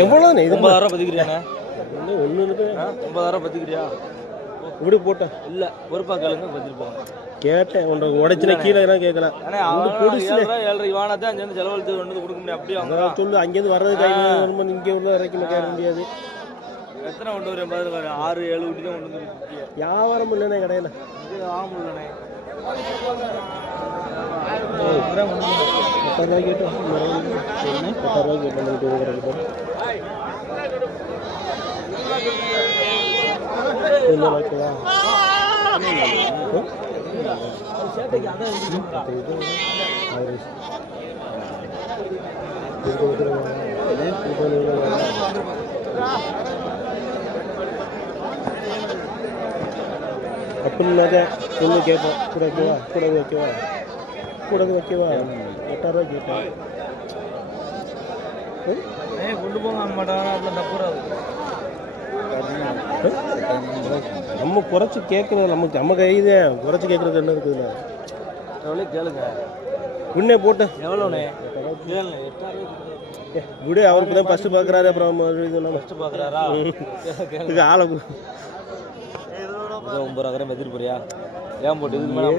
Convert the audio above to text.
எவ்வளோ 9,000 பதிக்கிறியாண்ணே? ஒன்று இருக்கு. 9,000 பதிக்கிறியா? இப்படி போட்டேன் இல்லை பொறுப்பா கேளுங்க பதிருப்போம். கேட்டேன் உனக்கு உடைச்சினா கீழே கேட்கலாம். ஏழரை வானதான் அங்கேருந்து செலவழித்து ஒன்று கொடுக்க முடியும். அப்படியே அவங்க சொல்லு அங்கேருந்து வர்றதுக்கு இங்கே உள்ள வரைக்கும் கேட்க முடியாது. எத்தனை கொண்டு வரேன் பாரு, 6-7 ஊட்டி தான் கொண்டு வந்து வியாபாரம் இல்லைண்ணே கடையில். ஆமாம் இல்லைண்ணே. 10,000 கேட்டோம். 10,000 கேட்டோம். அப்படின்னாக்கா ஒன்று கேட்போம். கூட வைக்கவா? கூட வைக்கவா? கூட வைக்கவா? 8,000 கேட்டேன். கொண்டு போங்க மாட்டாங்க. தப்புறாது. நம்ம குறைச்சி கேட்கணும். நம்ம கைதான் குறைச்சி கேட்கறது என்ன இருக்குதுல்ல. எவ்வளோ கேளுங்க. முன்னே போட்டு எவ்வளோண்ணே? விடு, அவருக்கு தான் ஃபஸ்ட்டு பார்க்குறாரு. அப்புறம் ஃபஸ்ட்டு பார்க்குறாரா? ஆளை 9,000 பதிரு போறியா? ஏன் போட்டு இதுக்கு மேலே